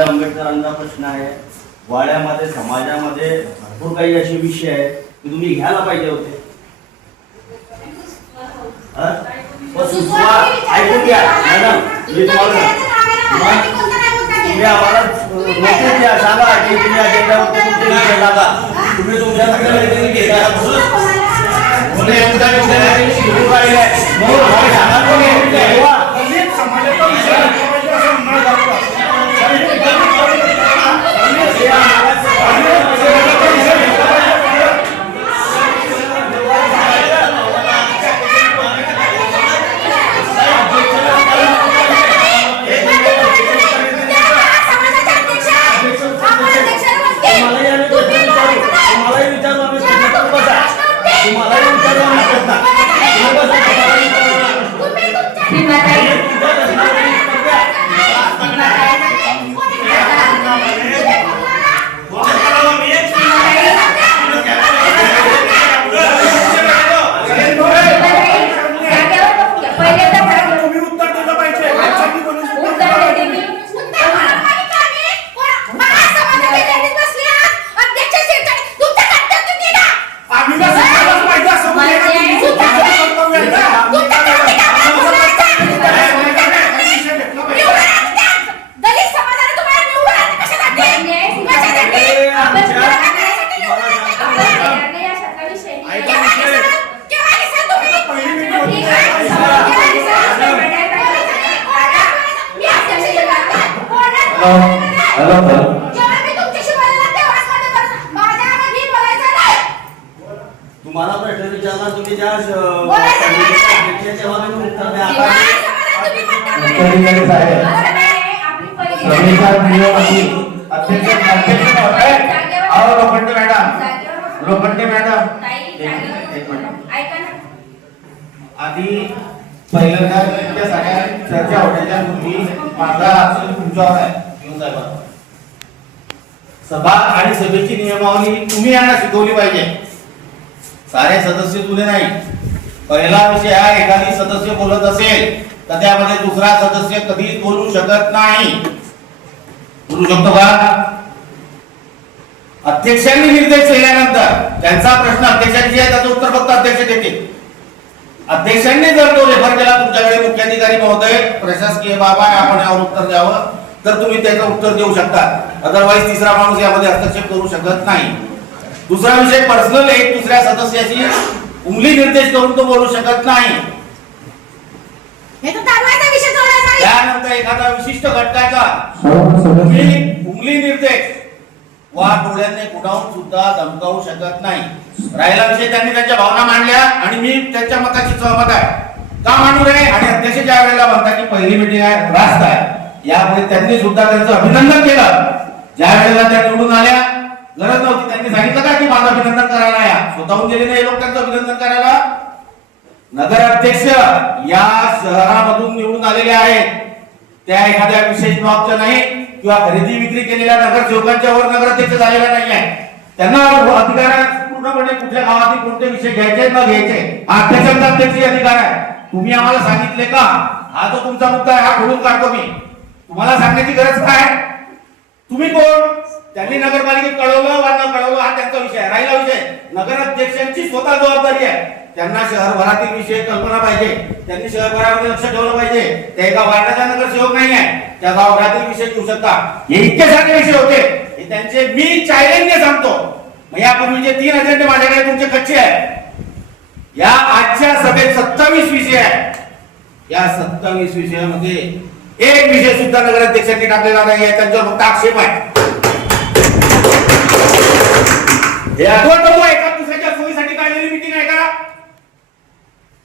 आंबेडकरांचा प्रश्न आहे. वाड्यामध्ये समाजामध्ये भरपूर काही असे विषय आहेत की तुम्ही घ्यायला पाहिजे होते. ऐकून घ्या मॅडम, तुम्ही आम्हाला नोटीस द्या, सांगा की तुम्ही अजेंडावरती तुम्ही तुमच्या तुम्हाला प्रश्न विचारला तुम्ही ज्या लोखंडे मॅडम आधी पहिल्यांदा त्या सगळ्या चर्चा होण्याच्या पूर्वी माझा तुमच्यावर आहे. सभा आणि सभेची नियमावली तुम्ही यांना शिकवली पाहिजे. सारे सदस्य जुने नाही. पहिला विषय हा, एखादी सदस्य बोलत असेल तर त्यामध्ये दुसरा सदस्य कधीच बोलू शकत नाही. बोलू शकतो का? अध्यक्षांनी निर्देश दिल्यानंतर त्यांचा प्रश्न अध्यक्षांची आहे, त्याचं उत्तर फक्त अध्यक्ष देतील. अध्यक्षांनी जर तो रेफर केला तुमच्याकडे मुख्याधिकारी महोदय प्रशासकीय बाबा आपण यावर उत्तर द्यावं, तर तुम्ही त्याचं उत्तर देऊ शकता. अदरवाईज तिसरा माणूस यामध्ये हस्तक्षेप करू शकत नाही. दुसरा विषय, पर्सनल एक दुसऱ्या सदस्याची उंगली निर्देश करून तो बोलू शकत नाही. त्यानंतर एखादा विशिष्ट घटकाचा उंगली निर्देश वा डोळ्यांनी कुणाहून सुद्धा धमकावू शकत नाही. राहिला विषय, त्यांनी त्यांच्या भावना मांडल्या आणि मी त्यांच्या मताशी सहमत आहे. का मांडू नये? आणि अध्यक्ष ज्या वेळेला म्हणतात की पहिली मीटिंग आहे, रास्त आहे, यामुळे त्यांनी सुद्धा त्यांचं अभिनंदन केलं. ज्या वेळेला त्या निवडून आल्या गरज नव्हती, त्यांनी सांगितलं का की माझं अभिनंदन करायला या? स्वतःहून गेले नाही लोक त्यांचं अभिनंदन करायला. नगर अध्यक्ष या शहरामधून निवडून आलेले आहेत, त्या एखाद्या विशेष ब्लॉकच्या नाही किंवा खरेदी विक्री केलेल्या नगरसेवकांच्या वर नगराध्यक्ष झालेला नाही आहे. त्यांना अधिकार पूर्णपणे कुठल्या गावातील कोणते विषय घ्यायचे न घ्यायचे अध्यक्षांचा अध्यक्षीय अधिकार आहे. तुम्ही आम्हाला सांगितले का? हा जो तुमचा मुद्दा आहे हा खोडून काढतो मी. तुम्हाला सांगण्याची गरज काय? तुम्ही कोण? त्यांनी नगरपालिकेत कळवलं वा न कळवलं हा त्यांचा विषय आहे. राहिला विषय, नगराध्यक्षांची स्वतः जबाबदारी आहे. त्यांना शहरभरातील विषय कल्पना पाहिजे, त्यांनी शहरभरामध्ये लक्ष ठेवलं पाहिजे. त्या एका वार्डाचा नगरसेवक नाही आहे, त्या गावातील विषय घेऊ शकता. हे इतके सारे विषय होते, हे त्यांचे मी चॅलेंजने सांगतो. यापूर्वीचे 3 अजेंडे माझ्याकडे तुमचे कच्चे आहेत. या आजच्या सभेत 27 विषय आहेत. या 27 विषयामध्ये एक विषय सुद्धा नगराध्यक्षांनी टाकलेला नाही आहे, त्यांच्यावर फक्त आक्षेप आहे. हे आठवतो एका दुसऱ्याच्या सोयीसाठी काढलेली मीटिंग आहे का?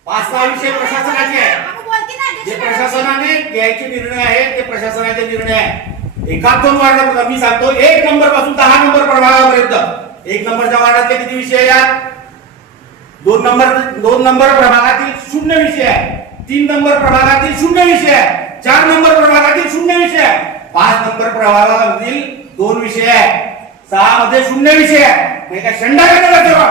5-6 विषय प्रशासनाचे आहे. जे प्रशासनाने घ्यायचे निर्णय आहेत ते प्रशासनाचे निर्णय आहे. एखाद 2 वार्डात मी सांगतो, 1 नंबर पासून 10 नंबर प्रभागापर्यंत 1 नंबरच्या वार्डातले किती विषय आहेत? 2 नंबर प्रभागातील 0 विषय आहे. 3 नंबर प्रभागातील 0 विषय आहे. 4 नंबर प्रभागातील 0 विषय आहे. 5 नंबर प्रभागामधील 2 विषय आहे. 6 मध्ये 0 विषय आहे. एका शंडा करण्याला ठेवा.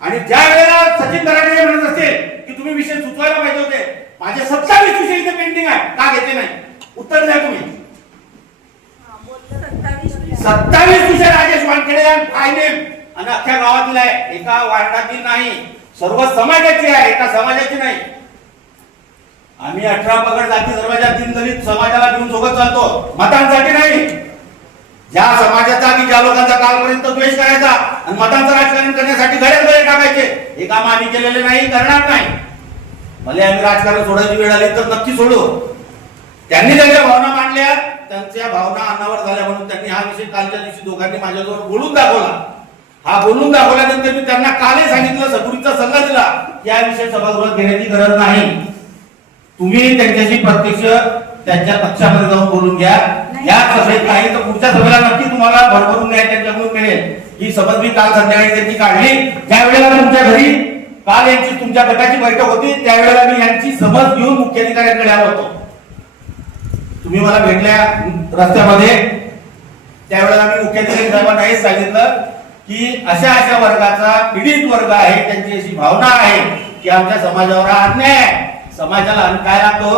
आणि ज्या वेळेला सचिन दराडे म्हणत असतील की तुम्ही विषय सुचवायला पाहिजे होते, माझे 27 पेंडिंग आहे, का घेते नाही? उत्तर द्या तुम्ही. 27 विषय राजेश वानखेडे फायनल आणि अख्ख्या गावातील आहे, एका वार्डातील नाही, सर्व समाजाची आहे, एका समाजाची नाही. आम्ही 18 पगड जाती धर्माच्या 3 दलित समाजाला घेऊन सोबत चालतो, मतांसाठी नाही. ज्या समाजाचा की ज्या लोकांचा कालपर्यंत द्वेष करायचा आणि मतांचं राजकारण करण्यासाठी गळे टाकायचे, हे काम आम्ही केलेले नाही, करणार नाही. भले आम्ही राजकारण सोडायची वेळ आली तर नक्की सोडू. त्यांनी त्यांच्या भावना मांडल्या, त्यांच्या भावना अनावर झाल्या म्हणून त्यांनी हा विषय कालच्या दिवशी दोघांनी माझ्याजवळ बोलून दाखवला. हा बोलून दाखवल्यानंतर मी त्यांना कालही सांगितलं, सदुरीचा सल्ला दिला की या विषय सभागृहात घेण्याची गरज नाही. तुम्ही त्यांच्याशी प्रत्यक्ष त्यांच्या कक्षामध्ये जाऊन बोलून घ्या. या सभेत नाही तर पुढच्या सभेला नक्की तुम्हाला भरभरून न्याय त्यांच्याकडून मिळेल. ही समज मी काल संध्याकाळी त्यांची काढली. ज्या वेळेला तुमच्या घरी काल यांची तुमच्या गटाची बैठक होती, त्यावेळेला मी यांची समज घेऊन मुख्याधिकाऱ्यांकडे आलो होतो. तुम्ही मला भेटल्या रस्त्यामध्ये, त्यावेळेला मी मुख्याधिकारी साहेबांना हेच सांगितलं की अशा अशा वर्गाचा पीडित वर्ग आहे, त्यांची अशी भावना आहे की आमच्या समाजावर अन्याय आहे. समाजाला आणि काय लागतो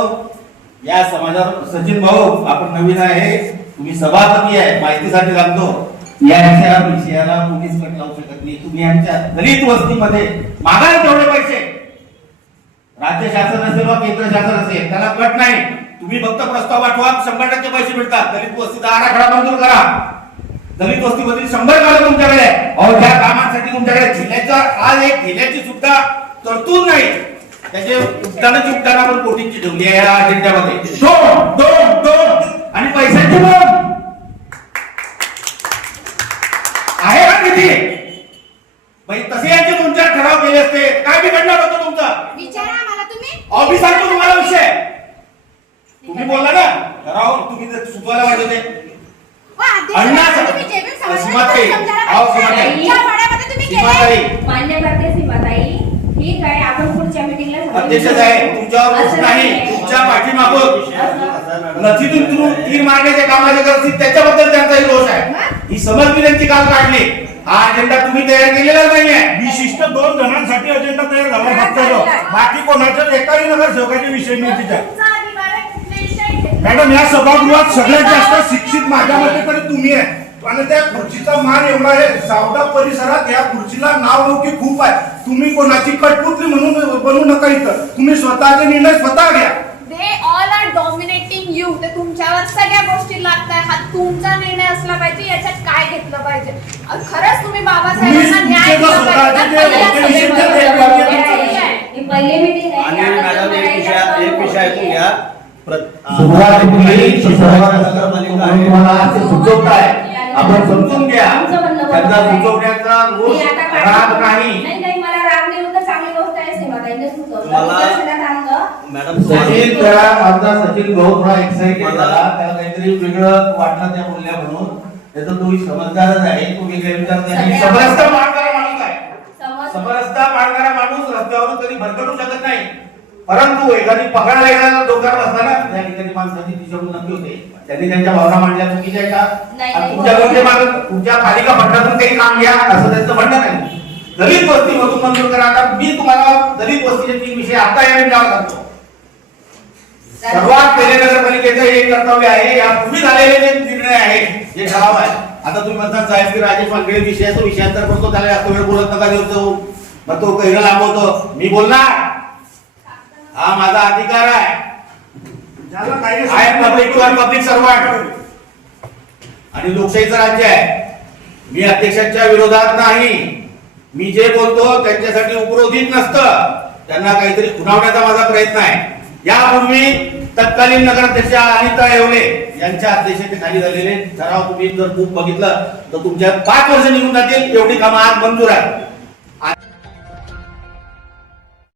या समाजावर. सचिन भाऊ आपण नवीन आहे, तुम्ही सभापती आहे, माहितीसाठी लागतो. यांच्या विषयाला कोणीच कट लावू शकत नाही. तुम्ही यांच्या दलित वस्तीमध्ये मागाल तेवढे पैसे, राज्य शासन असेल वा केंद्र शासन असेल, त्याला कट नाही. तुम्ही फक्त प्रस्ताव पाठवा, 100% पैसे मिळतात. दलित वस्तीचा आराखडा मंजूर करा. दलित वस्तीमधील 100 कामं तुमच्याकडे आहे. ज्या कामांसाठी तुमच्याकडे जिल्ह्याचा आज एक जिल्ह्याची सुद्धा तरतूद नाही, त्याचे उपदानाची उपदान आपण कोटींची ठेवली आहे या अजेंड्यामध्ये. दोन आणि पैशाची नोंद आहे का किती? तसे यांचे 2-4 ठराव केले असते, काय बिघडणार होतं तुमचं? विचारा मला तुम्ही. ऑफिसात तुम्हाला विषय तुम्ही बोलला ना, ठराव तुम्ही सुचवायला पाहिजे होते. मान्य करते सीमाताई, ठीक आहे, आपण पुढच्या मीटिंगला अध्यक्ष साहेब तुमच्यावर रोष नाही, तुमच्या पाठीमागं नथीतून तीर मारण्याच्या कामाचे करतील त्याच्याबद्दल त्यांचाही रोष आहे. ही समज मी त्यांची काल काढली. हा अजेंडा तुम्ही तयार केलेला नाहीये. विशिष्ट 2 जणांसाठी अजेंडा तयार झाला फक्त, बाकी कोणाच्या एकाही नगरसेवकाचे विषय नाही तिच्या. मॅडम या सभागृहात सगळ्यात जास्त शिक्षित माझ्या मते तरी तुम्ही आहे आणि त्या खुर्चीचा मान एवढा आहे. सावदा परिसरात या खुर्चीला नावलौकिक खूप आहे. तुम्ही कोणाची कटपुतली म्हणून बनू नका इथं. तुम्ही स्वतःचे निर्णय स्वतः घ्या. They all are dominating you. ते तुमच्यावर सगळ्या गोष्टी लागताय. हा तुमचा निर्णय असला पाहिजे, याच्यात काय घेतलं पाहिजे. खरंच तुम्ही बाबासाहेबांना न्याय दिला पहिली मीटिंग आहे. आणि मॅडम एक विषय ऐकून घ्या. आपण समजून घ्या, त्यांचा सुचवण्याचा रोष राग नाही. मला राग नाही होता, चांगली गोष्ट आहे सीमाताईने सुचवलं. मॅडम सचिन त्या आमचा सचिन भाऊ थोडा एक्साइटेड झाला, त्याला काहीतरी वेगळं वाटलं त्या बोलल्या म्हणून. त्याचा तो समजदारच आहे, तो वेगळे विचार नाही. समरस्ता मांडणारा माणूस आहे. समरस्ता मांडणारा माणूस रस्त्यावरून कधी भरकटू शकत नाही. परंतु एखादी पकडायला येणारा डोक्यावर असताना त्या ठिकाणी माणसाची दिशाभूल नक्की होते. त्यांनी त्यांच्या भावना मांडल्या चुकीच्या आहे का? तुमच्याकडे मागं तुमच्या पालिका फंडातून काही काम घ्या असं त्यांचं म्हणणं नाही. दलित वस्ती मधून मंजूर करा. आता मी तुम्हाला दलित वस्तीचे 3 विषय आता या मिनिटावर सांगतो. सर्वात पहिले नगरपालिकेचं हे कर्तव्य आहे, यापूर्वी झालेले जे निर्णय आहे, जे ठराव आहे. आता तुम्ही म्हणतात साहेब की राजेश वानखेडे विषयांतर करतो, त्याला जास्त वेळ बोलत नका देऊ जाऊ, मग तो कैरा लांबवतो. मी बोलणार, हा माझा अधिकार आहे. पब्लिक सर्वंट आणि लोकशाहीचं राज्य आहे. मी अध्यक्षांच्या विरोधात नाही. मी जे बोलतो त्यांच्यासाठी उपरोधित नसतं, त्यांना काहीतरी खुणावण्याचा माझा प्रयत्न आहे. यापूर्वी तत्कालीन नगराध्यक्ष अनिता येवले यांच्या अध्यक्षतेखाली झालेले ठराव तुम्ही जर खूप बघितलं तर तुमच्या 5 वर्ष निघून जातील. एवढी कामं आज मंजूर आहे.